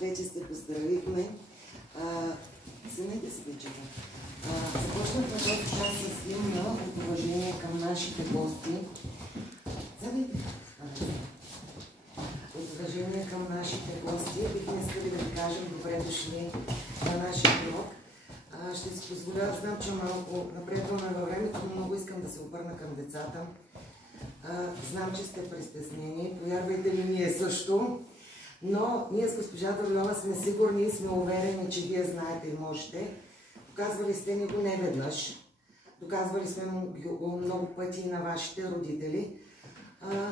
вече се поздравихме. Седнете се, дечета. Започнахме този час с химна от уважение към нашите гости. От уважение към нашите гости бихме искали да ви кажем добре дошли на нашия блог. Ще си позволя, знам, че малко напредваме във времето, но много искам да се обърна към децата. Знам, че сте притеснени, повярвайте ми, ние също, но ние с госпожа Дарлова сме сигурни и сме уверени, че вие знаете и можете. Доказвали сте ни го не веднъж, доказвали сме го много пъти и на вашите родители.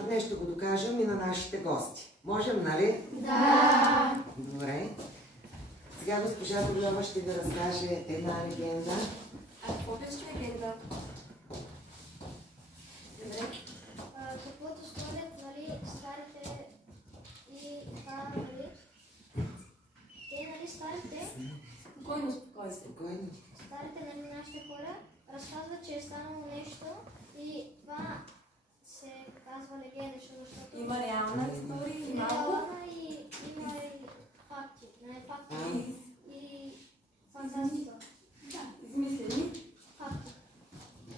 Днес ще го докажем и на нашите гости. Можем, нали? Да! Добре. Сега госпожа Дарлова ще ви разкаже една легенда. Какво беше легенда? Добре. Каквото според, нали, старите и това, нали, те, нали, старите... Спокойно, спокойно. Спокойно. Старите, нали, нашите хора разказват, че е станало нещо и това се казва легенда, защото... Има реална история и малко. Реална и има и факти. Не факти и фантастика. Да, измислени. Факти.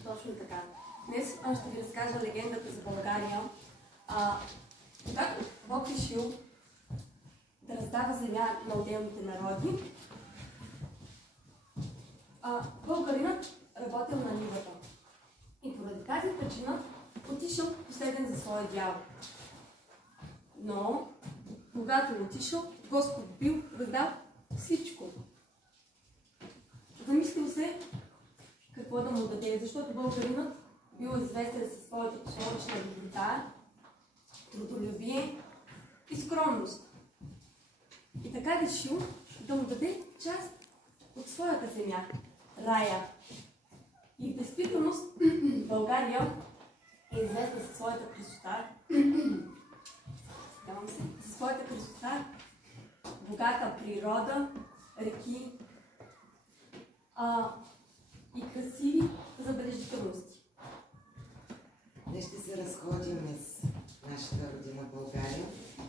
Точно така. Днес ще ви разкажа легендата за България. Когато Бог решил да раздава земя на отделните народи, българинът работил на нивата. И поради тази причина отишъл последен за своя дял. Но, когато отишъл, Господ бил раздал всичко. Замислил се какво да му даде, защото българинът бил известен със своята пословична доброта, трудолюбие и скромност. И така решил да му даде част от своята земя, рая. И в действителност България е известна със своята красота, със своята красота, богата природа, реки и красиви забележителности. Днес ще се разходим с нашата родина България.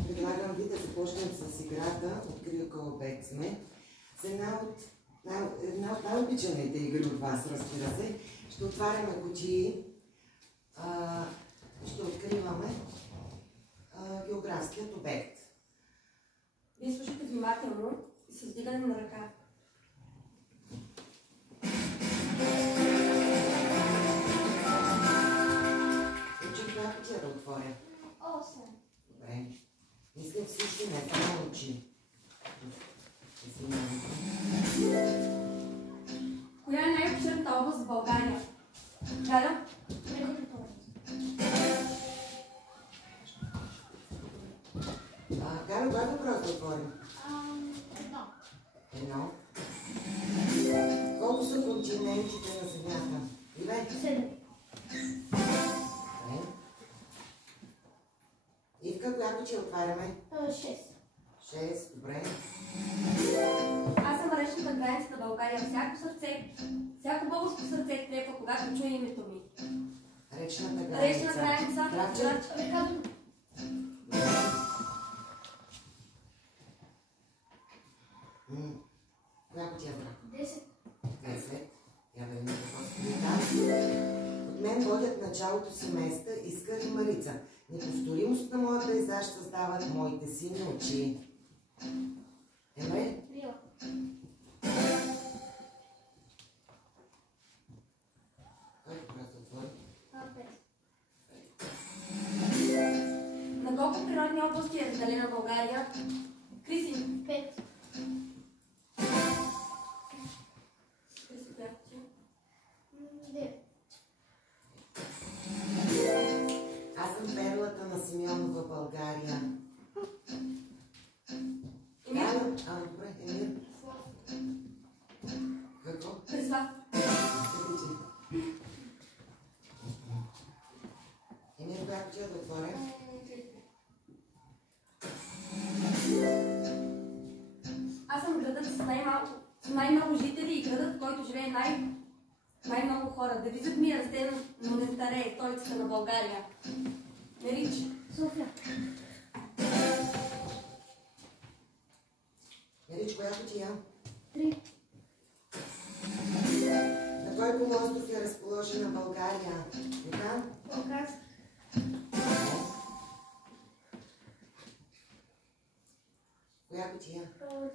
Предлагам ви да започнем с играта "Открий колобек сме". С една от най-обичаните игри от вас, разбира се. Ще отваряме кутии, ще откриваме географският обект. Вие слушате внимателно и с вдигане на ръка. Учи коя кутия да отворя? 8. Добре. Мисля всички, не само учи. Коя е най-обширната област в България? Галя? Галя, кой въпрос да отворим? Едно. Колко са континентите на Земята? Иве? 7. Добре. Ивка, коя кутия отваряме? 6. 6, добре. Аз съм речната граница на България. Всяко българско сърце трепва, когато чуе името ми. Речната граница. Речна граница. Река Дунав. Коя кутия да? 10. 10. Я да видим какво се. От мен водят началото семейства Искър и Марица. Неповторимост на моя пейзаж създават моите сини очи. Емре? Рила. Кой въпрос да отвори? 5. На колко природни области е разделена България? Криси. 5. Криси, коя ти? 9. Аз съм перлата на Симеонова България. Емир? Добре, Емир. Какво? Преслав. Емир, коя кутия да отворя? Аз съм градът с най-много жители и градът, в който живее най-много хора. Девизът ми е "Расте, но не старее", столицата на България. Мерич. София. Ерич, коя кутия? 3. На кой полуостров е разположена България? Люка? Балкански. Коя кутия? Право 2.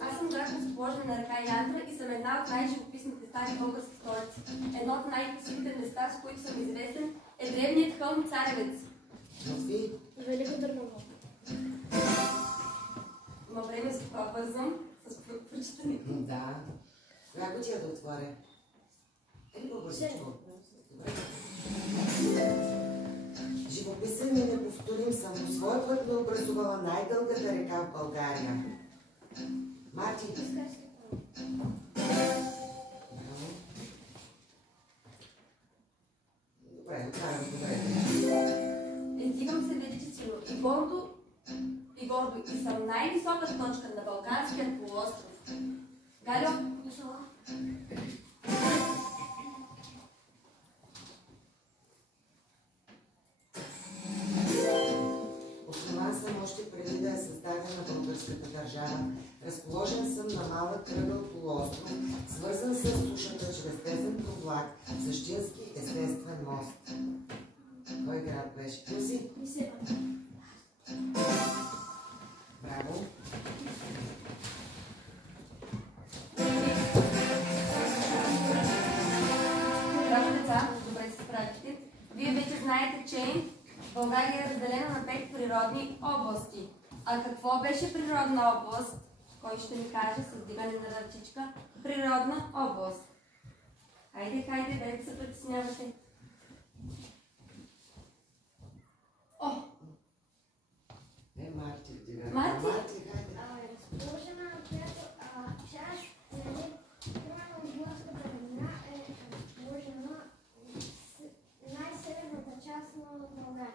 Аз съм град разположена на река Янтра и съм една от най-живописните стари български столици. Едно от най-красивите места, с които съм известен, е древният хълм Царевец. Софи? Велико Търново. Има време за това бързам с прочитане. Да. Коя кутия да отворя? Или по-бързичко? Живописен и неповторим съм. По своя път ме образувала най-дългата река в България. Марти. Добре, отварям, добре. Издигам се величествено и гордо и съм най-високата точка на Балканския полуостров. Галю, Основан съм още преди да е създадена българската държава. Разположен съм на малък кръгъл полуостров, свързан с сушата чрез тесен провлак, същински естествен мост. Кой град беше? Туси? Нисепа. Браво! драги деца, добре се справихте. Вие вече знаете, че България е разделена на 5 природни области. А какво беше природна област? Кой ще ми каже с дигане на ръчичка? Природна област. Хайде, дай да се притеснявате. О! Марти, дига. Марти? Хайде. Разположена на която част, примерно Дунавската равнина е разположена най-северната част на България.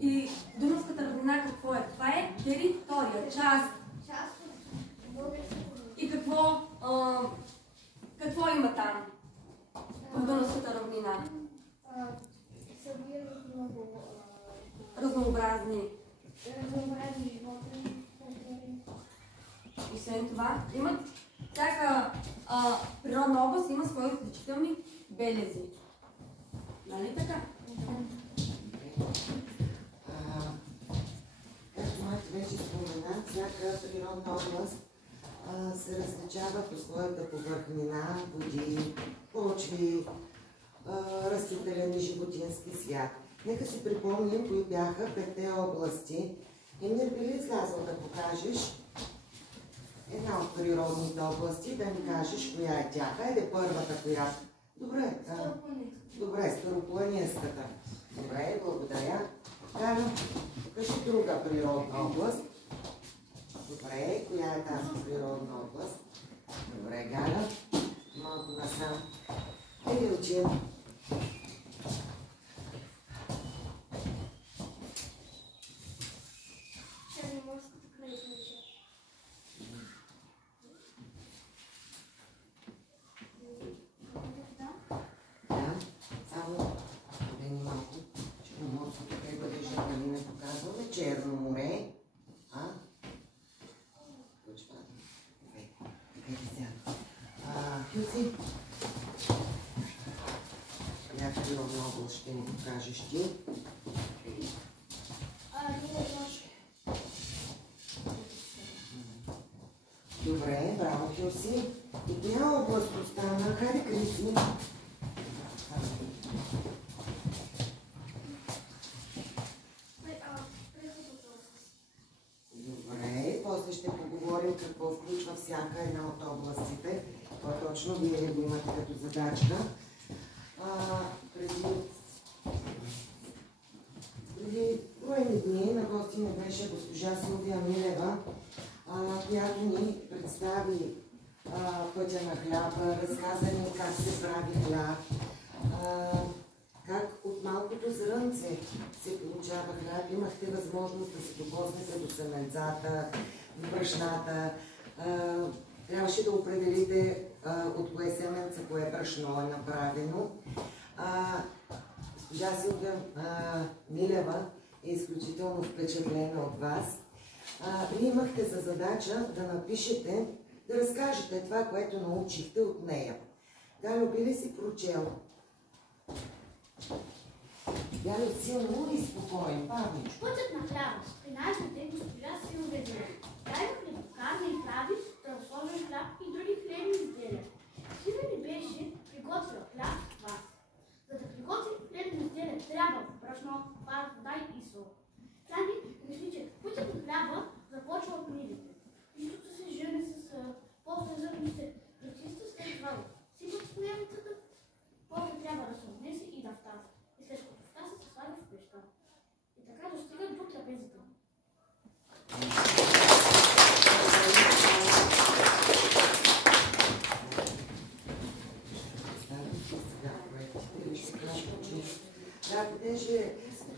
И Дунавската равнина какво е? Това е територия, част. Част от българската равнина. И какво има там? В Дунавската равнина? Събират много Разнообразни. животни. Освен това, всяка природна област има свои отличителни белези. Нали така? Както Марти вече спомена, всяка природна област се различава по своята повърхнина, води, почви, растителен и животински свят. Нека си припомним кои бяха 5-те области. Емир, би ли излязъл да покажеш една от природните области, да ни кажеш коя е тя? Хайде първата, която... Добре, Старопланинската. Добре, благодаря. Галя, кажи друга природна област. Добре, коя е тази природна област? Добре, Галя. Малко насам. Или учим. Черноморското крайбрежие. Да, само дени малко. Черноморското крайбрежие, нали не показваме? Черно море. Добре, сега. Хюси. Коя природна област ще ни покажеш ти? Добре, браво, Хюси. И коя област остана? Хайде, Криси. Добре, после ще поговорим какво включва всяка една от областите. По-точно вие го имате като задачка. Преди броени дни на гости не беше госпожа Силвия Милева, която ни представи пътя на хляба, разказа ни как се прави хляб, как от малкото зрънце се получава хляб. Имахте възможност да се докоснете до семенцата, до брашната. Трябваше да определите от кое семенце, кое брашно е направено. Госпожа Силвия Милева е изключително впечатлена от вас. Вие имахте за задача да напишете, да разкажете това, което научихте от нея. Галю, би ли си прочел? Галю, силно и спокойно, павничко. Пътят на хляба. При нашите госпожа си уведена. Дай хлебокарни и прави, здравословен хляб и други хлебни изделия. Сина ни беше приготвил хляб с вас. За да приготви хлебни изделия, трябва брашно, вода и сол. Тя ни мисли, че пътят на хляба започва от нивите. Ищото се жени с после зърните, пречиста след това. Сипът в левицата, после трябва да се отнесе и да втаса. И след като втаса се слага в пеща. И така достигат до трапезата. Да, понеже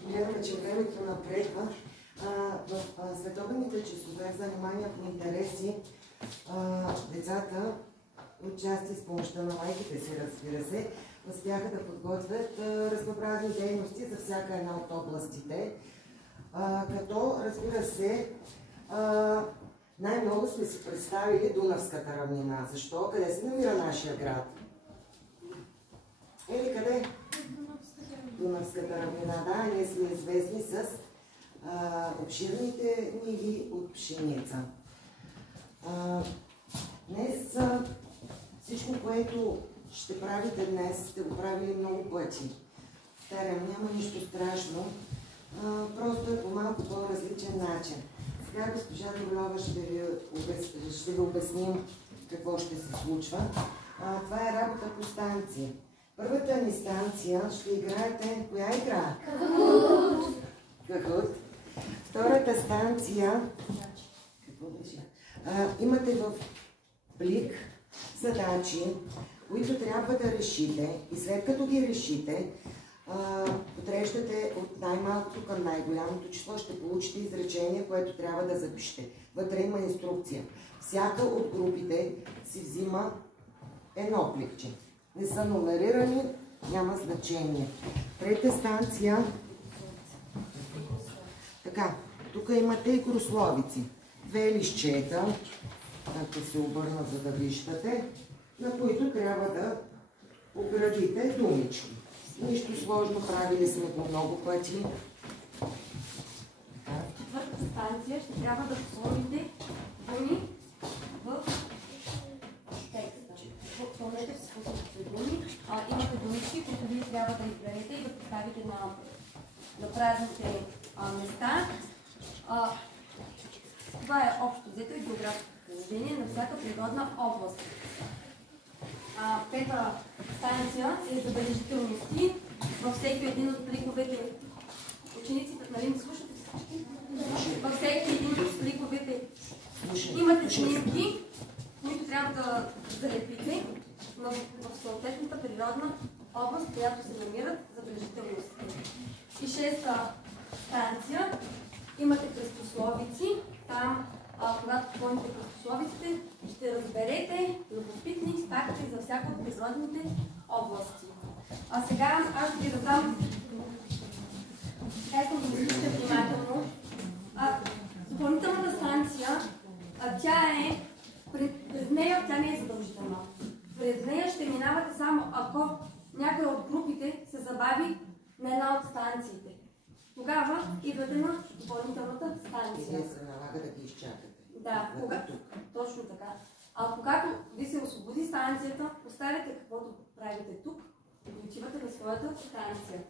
гледаме, че времето напредва, в световните часове занимания по интереси децата, отчасти с помощта на майките си, разбира се, успяха да подготвят разнообразни дейности за всяка една от областите, като, разбира се, най-много сме си представили Дунавската равнина. Защо? Къде се намира нашия град? Или къде? Дунавската равнина, да, ние сме известни с обширните ниви от пшеница. Днес всичко, което ще правите днес, сте го правили много пъти. Повтарям, няма нищо страшно, просто е по малко по-различен начин. Сега госпожа Доброва ще ви обясним какво ще се случва. Това е работа по станции. Първата ни станция ще играете... Коя игра? Кахут! Кахут. Втората станция... Какво беше? Имате в плик задачи, които трябва да решите и след като ги решите, подреждате от най-малкото към най-голямото число, ще получите изречение, което трябва да запишете. Вътре има инструкция. Всяка от групите си взима едно пликче. Не са номерирани, няма значение. Трета станция. Така, тук имате и крословици. Две листчета, ако се обърнат, за да виждате, на които трябва да оградите думички. Нищо сложно, правили сме го много пъти. Четвъртата станция ще трябва да сложите думи в текста. Помнете се способните думи. Имате думички, които вие трябва да изберете и да поставите на празните места. Това е общо взето и географско положение на всяка природна област. Пета станция е забележителности. Във всеки един от пликовете, учениците, нали ми слушате всички? Във всеки един от пликовете имате снимки, които трябва да залепите в съответната природна област, която се намират забележителностите. И шеста станция имате кръстословици. Там, когато помните кръстословиците, ще разберете любопитни факти за всяка от природните области. А сега аз ще ви задам, искам да ви слушате внимателно. Допълнителната станция, през нея тя не е задължителна. През нея ще минавате само ако някой от групите се забави на една от станциите. Тогава идвате на допълнителната станция. И не се налага да ги изчакате. Да, точно така. Когато ви се освободи станцията, поставяте каквото правите тук и отивате на своята станция.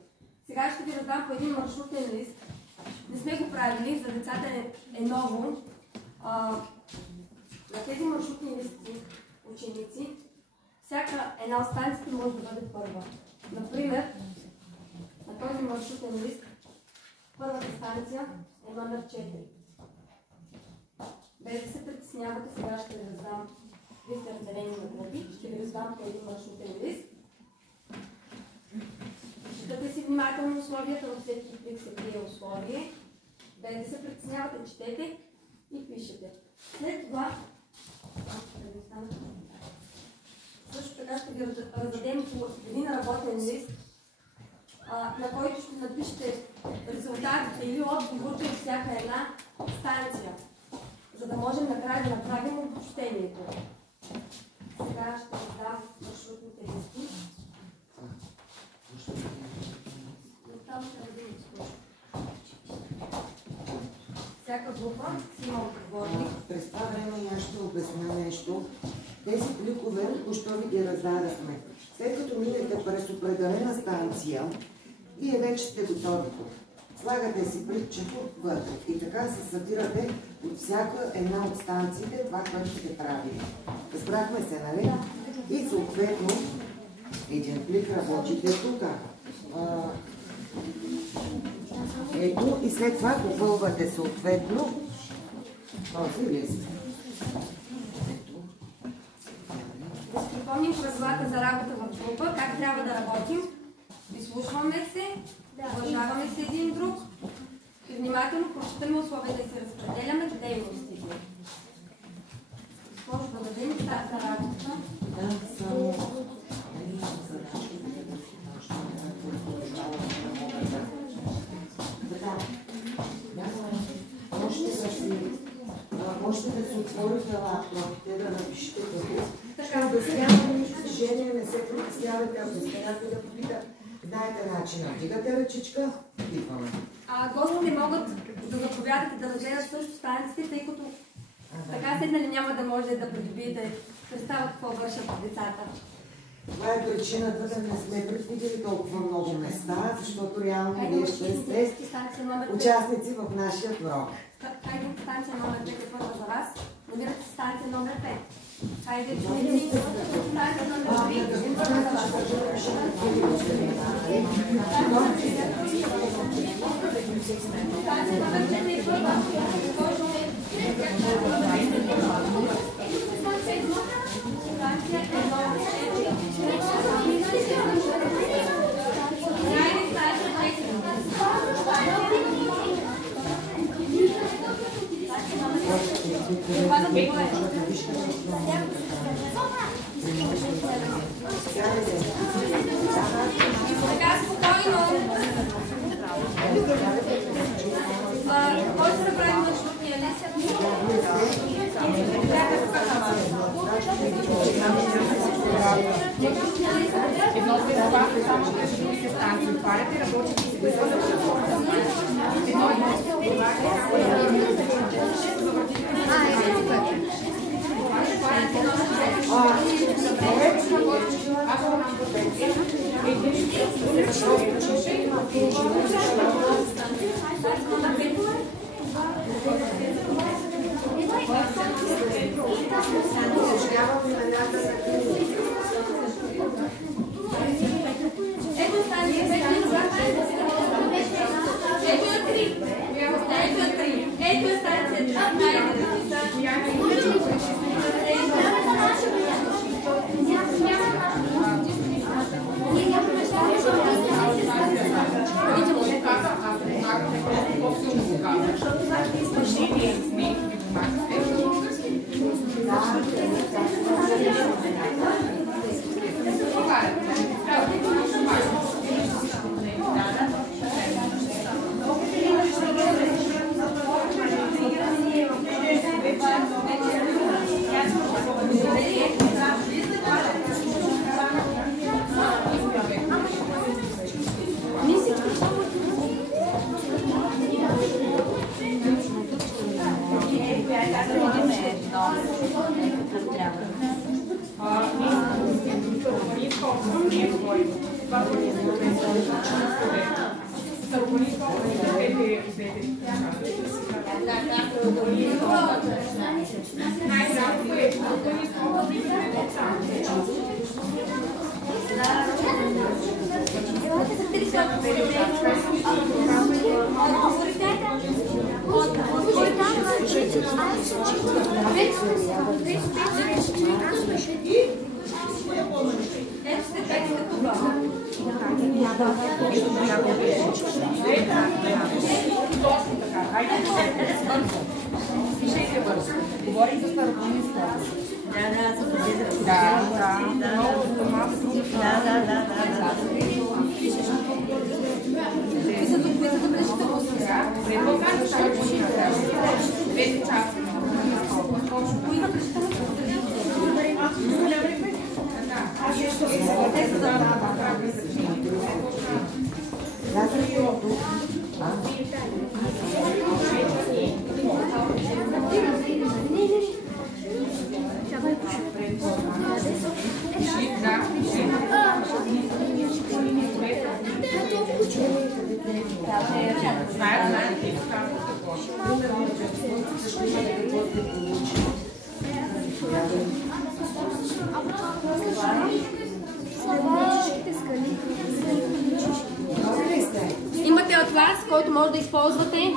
Сега ще ви раздам по един маршрутен лист. Не сме го правили, за децата е ново. На тези маршрутни листи, ученици, всяка една от станциите може да бъде първа. Например, на този маршрутен лист първата станция е номер 4. Без да се притеснявате, сега ще ви раздам. Вие сте разделени на групи, ще ви раздам по един маршрутен лист. Четете си внимателно условията, във всеки плик се крие условие. Без да се притеснявате, четете и пишете. След това, също така ще ви раздадем по един работен лист, на който ще напишете резултатите или отговорите от всяка една станция, за да можем накрая да направим обобщението. Сега ще дам маршрутните листи. Всяка група си има отговорник. През това време аз ще обясня нещо. Тези пликове, току-що ви ги раздадахме. След като минете през определена станция, вие вече сте готови. Слагате си пликчето вътре и така се събирате от всяка една от станциите това, което сте правили. Разбрахме се, нали? И съответно един плик работите тук. Ето и след това попълвате съответно този лист. Да си припомним правилата за работа в група, как трябва да работим. Изслушваме се, уважаваме се един друг и внимателно прочитаме условията и се разпределяме дейностите. Може да дадем старт за работа. Да, само можете да си отворите лаптопите, да напишете така. Обяснявам нищо движение, не се притеснявате, ако сте някой да попита. Знаете начина. Вдигате ръчичка, кликваме. Гостите могат да заповядате да разгледат също станциите, тъй като така седнали няма да може да придобиете представа какво вършат децата. Това е причината да не сме предвидели толкова много места, защото реално вие ще сте участници в нашия урок. Хайде, станция номер 5 е първа за вас. Намирате се станция номер 5. Хайде, чуйте станция номер 3 е първа за вас. Станция номер 4 е първа. Станция така спокойно. Кой ще направи маршрутния лист? Едно от това само през другите станции отваряте, работите и се Ето станция 5. Ето е станция 5. Знаят. Примерно, че ще имате какво сте получили. Имате атлас, който може да използвате.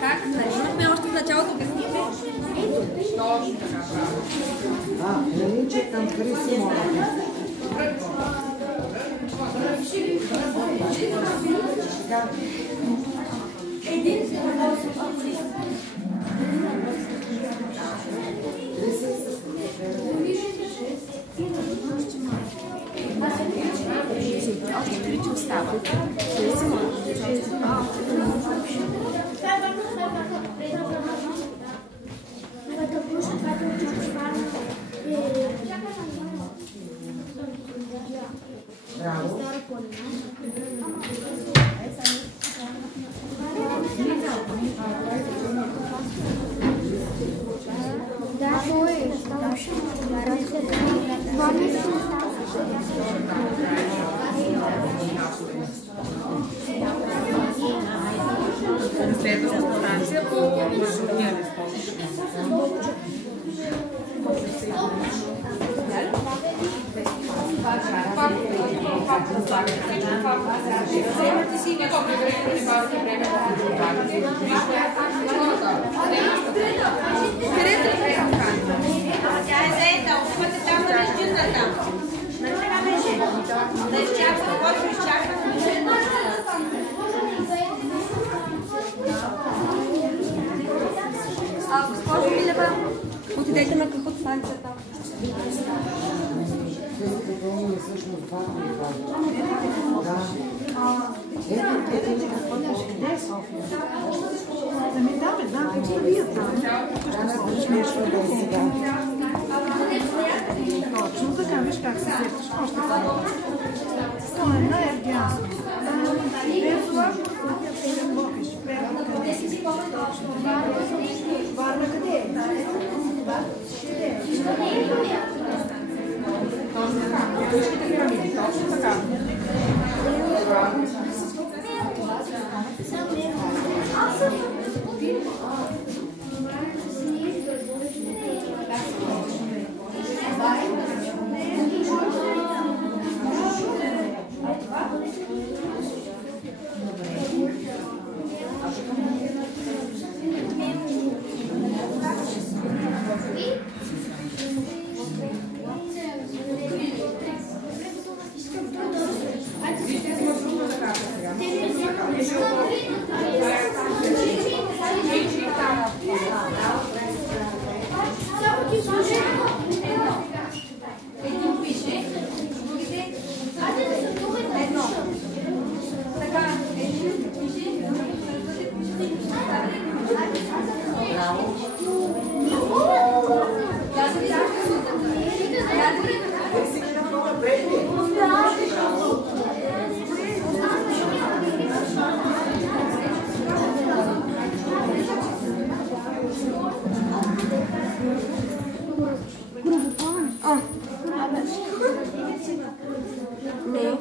Как? Имахме още в началото обяснихме. Точно така правилно. Нали, че към Криси моля. Браво. Следващата станция по маршрутния лист. Вземате си не толкова време, не бавите време в консултация. Където е време? Тя е заета, отивате там да изчитна там. Да изчаква, който изчаква. Госпожо Милева, отидете на Кахот станцията. Допълнили всъщност два прихода. Да. Ето, къде е София? Ами да, бе, знам, какво вие там. Да, нещо да е сега. Точно така, виж как се сетиш. Още по-добре. Стомена е дясно. Варна къде е? Точно така.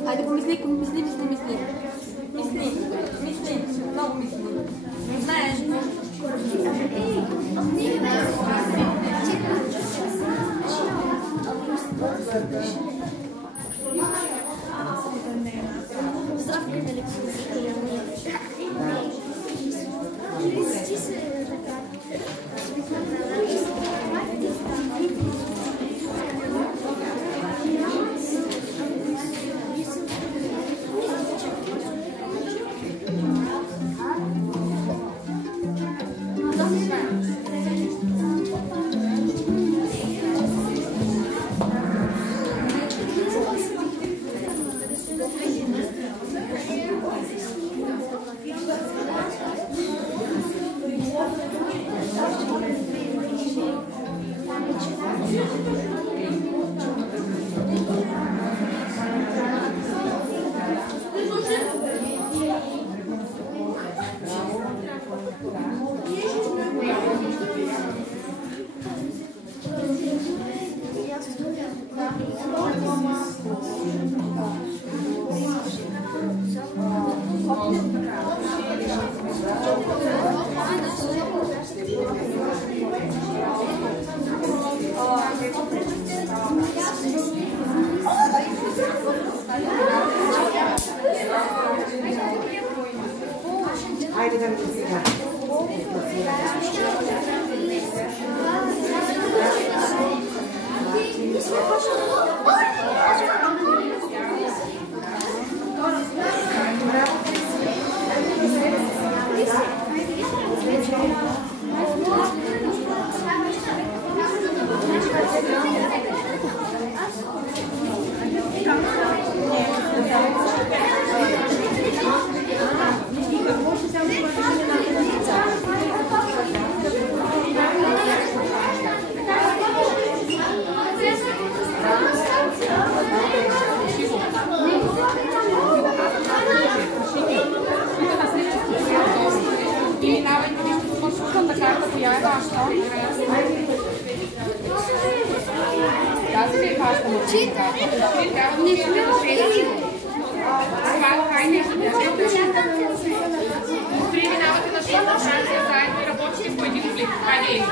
Хайде помисли, мисли, много мисли. Знаеш, Преминавате на шоста станция заедно и работите по един клип. Хайде!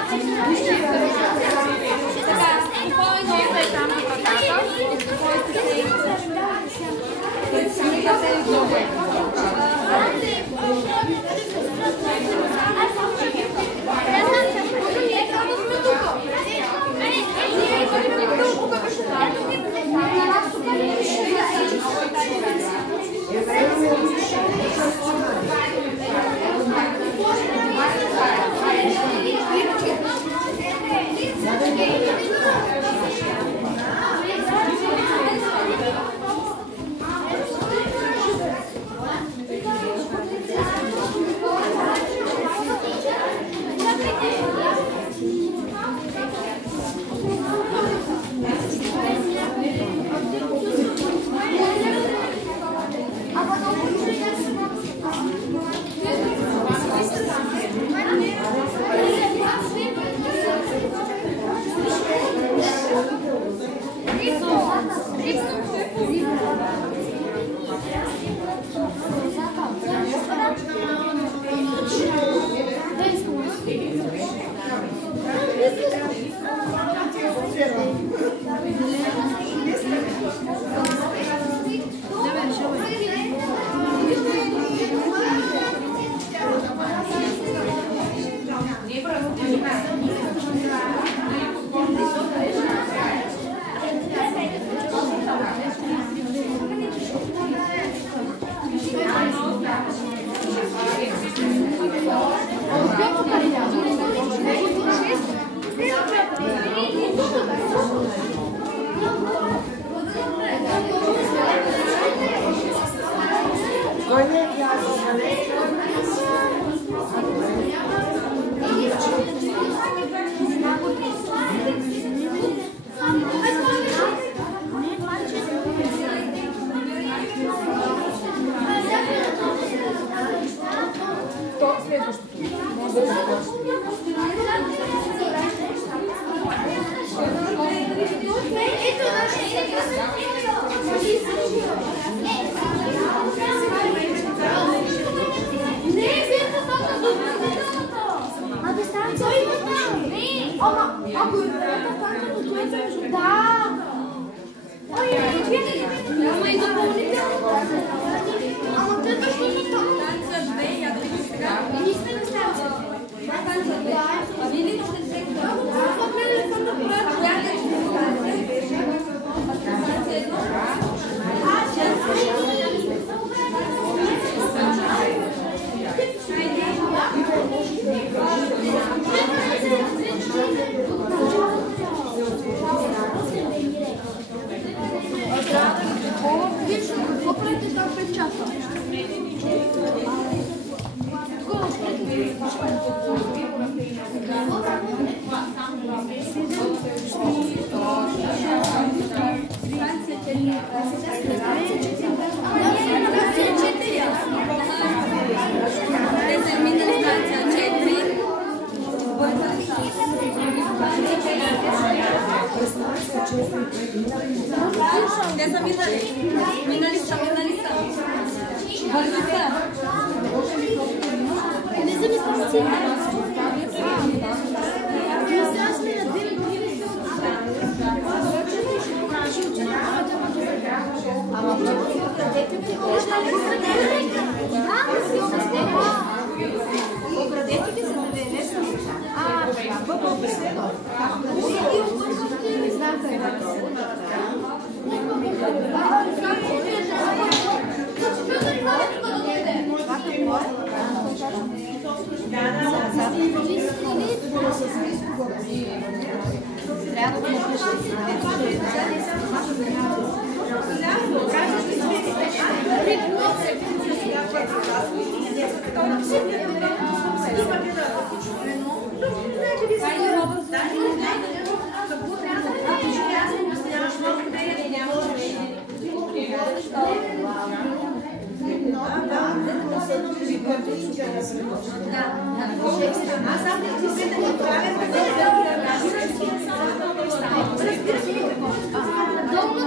Долго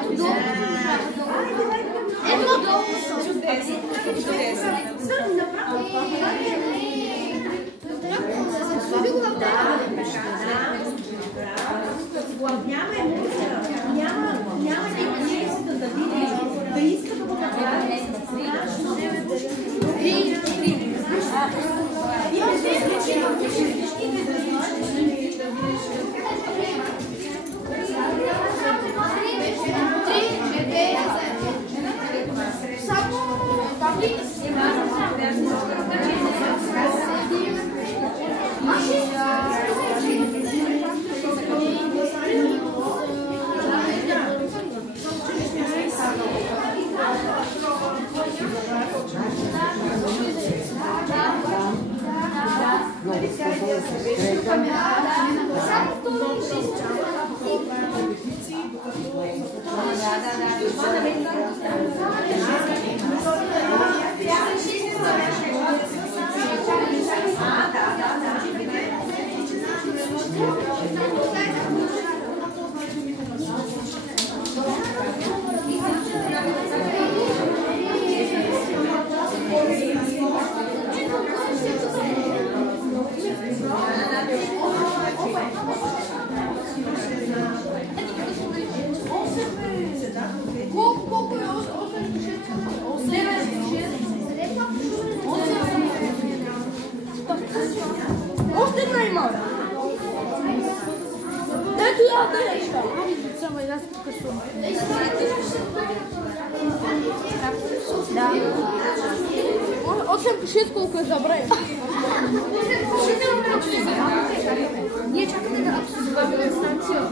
Още една има. Дето я да я ще. Само една късо. Да. 8-6 колко е забравим. Ние чакаме да обслужваме станция.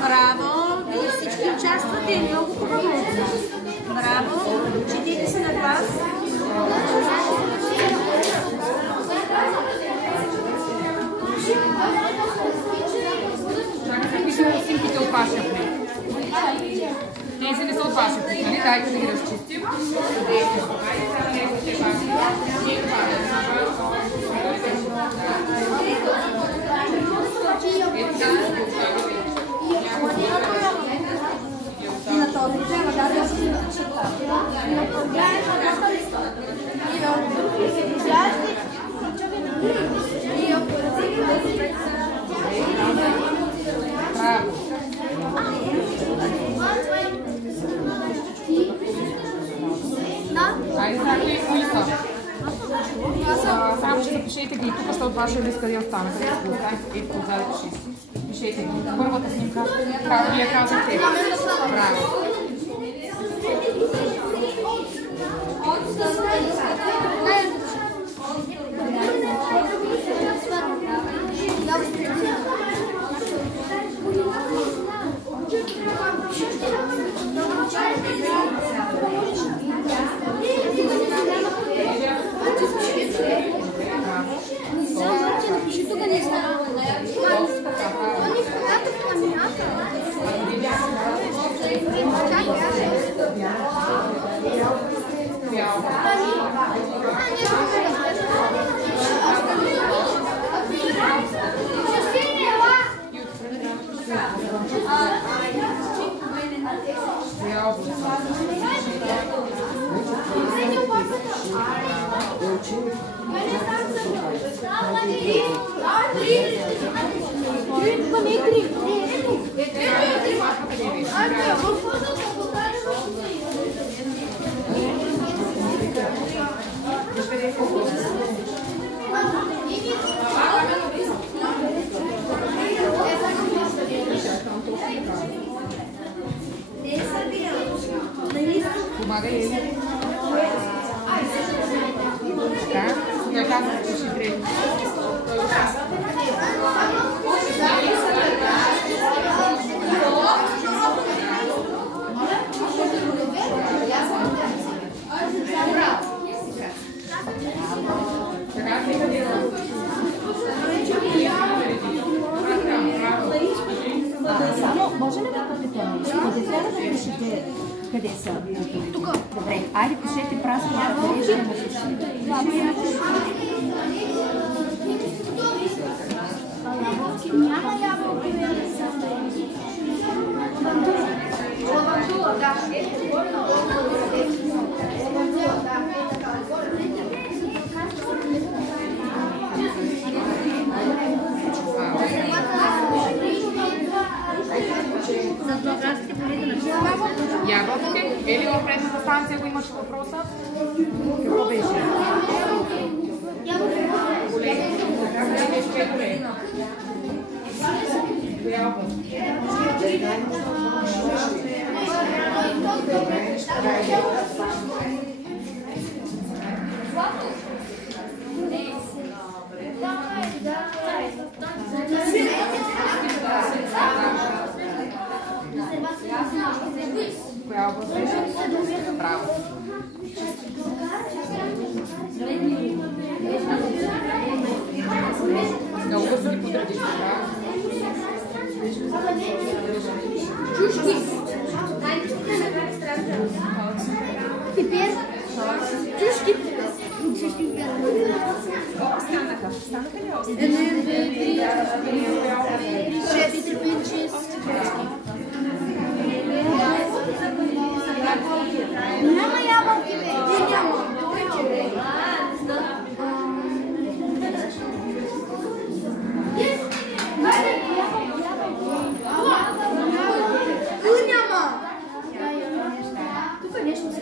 Браво! Вие всички участвате, много хубаво. Браво! Четете се на глас. Какви са снимките от вашия плик? Тези не са от вашия плик, нали? Дайте да ги разчистим. Айде, знаете кои са? Само че запишете ги тук, защото вашия лист къде остана. Къде се го оставите? Ето отзади пишете. Пишете ги. Първата снимка, как вие казахте. Браво. Помагай. Така, той казва, че ще трети. Така, Само, може ли да бъдете нещо? Къде трябва да пишете къде са? Тук. Добре, айде пишете празно, къде ще напишете. Няма ябълки. Лавандула, да. Ябълките? Или в предната станция го имаш въпроса? Какво беше? Коя област беше? Браво. Много бързо ги подредихте, браво. Чушки. Теперь чушки. Станаха ли още? 1, 2, 3, 4, 5, 6. Няма ябълки, бе. Няма. Няма. Тук нещо се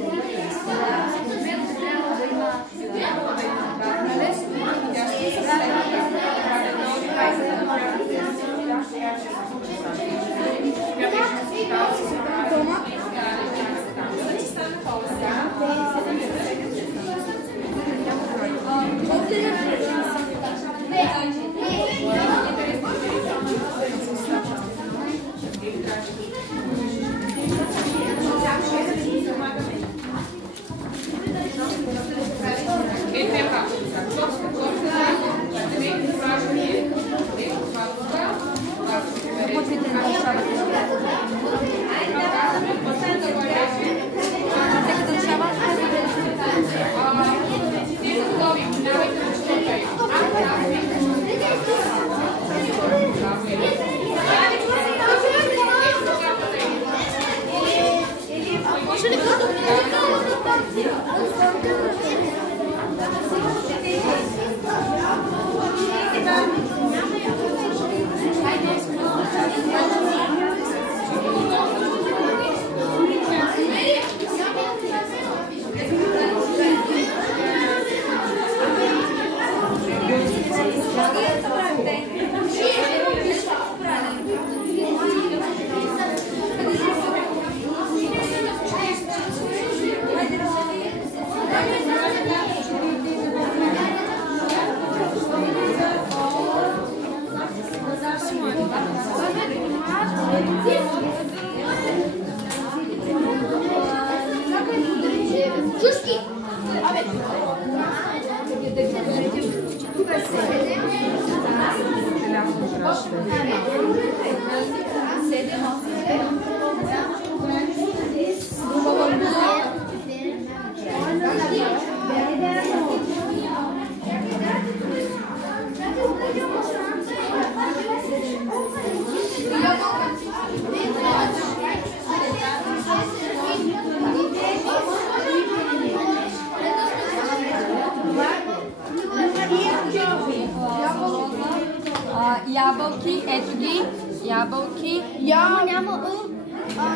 Чушки! Ябълки, ето ги, ябълки. Няма.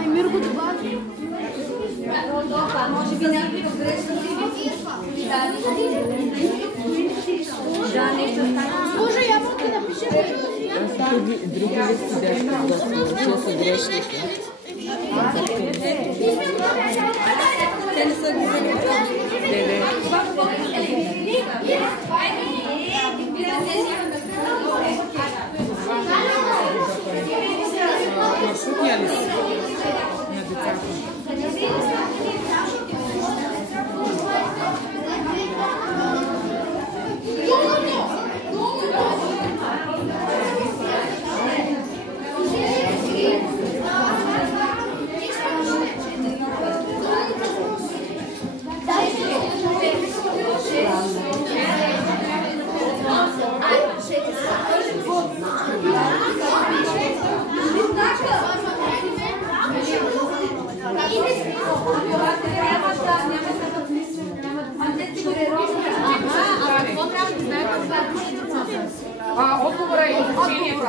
Мир го добави. Може би някакви погрешни. Може ябълки да пише. Други листи бяха, че са грешните. Те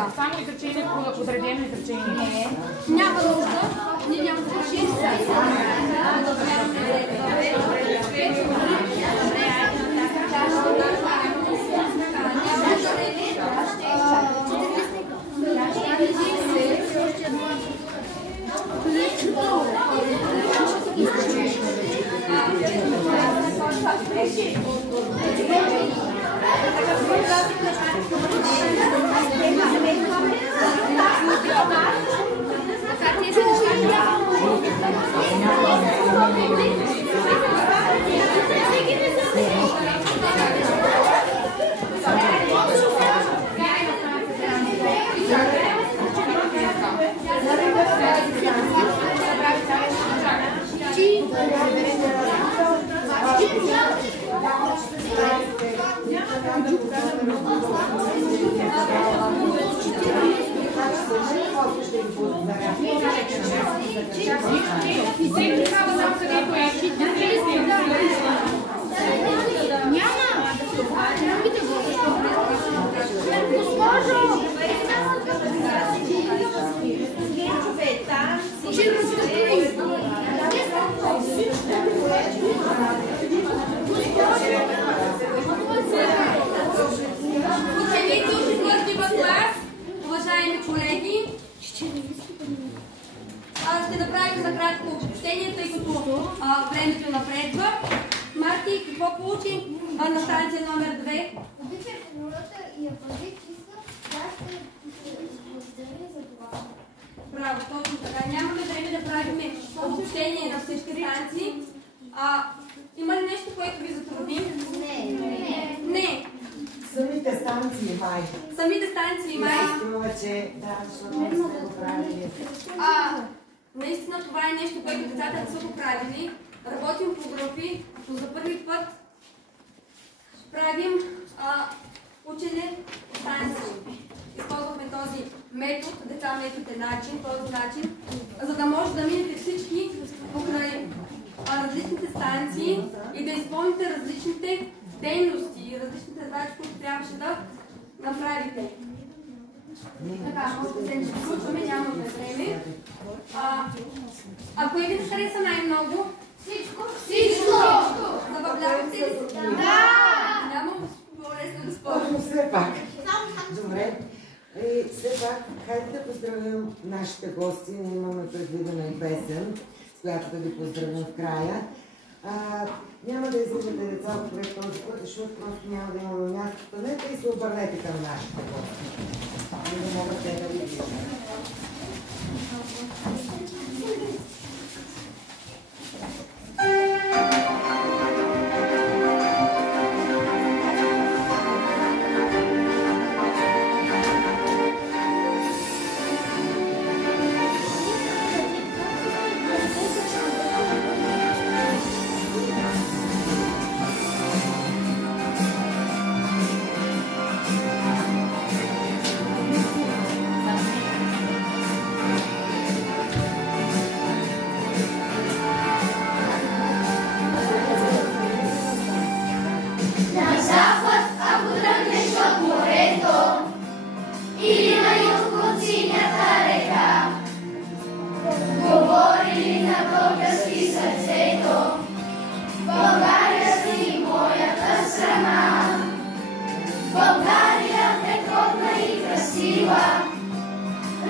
Да, само изречение, подредено изречение. Няма нужда. Ние няма да решим. Уважаеми колеги, ще направим за кратко обобщение, тъй като времето напредва. Марти, какво получи на станция номер 2? Обичай природа и я пази чиста, тя ще благодаря за това. Браво, точно така. Нямаме време да правим обобщение на всички станции. Има ли нещо, което ви затрудни? Не. Самите станции май. Самите станции май. Струва, че да, защото не сте го правили. Наистина това е нещо, което децата не са го правили. Работим по групи, но за първи път правим учене по станции. Използвахме този метод, деца метод е начин, този начин, за да може да минете всички покрай различните станции и да изпълните различните дейности и различните задачи, които трябваше да направите. Така, може да се включваме, нямаме време. А кое ви не хареса най-много? Всичко! Забавлявате ли се? Да! Нямам по-лесно да спорим. Но все пак. Добре. И все пак, хайде да поздравим нашите гости. Ние имаме предвидена и песен, с която да ви поздравим в края. Няма да излизате деца отпред този път, защото просто няма да имаме място. Станете и се обърнете към нашите гости. За да могат те да ви виждат.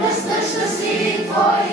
Растъж щастливи твои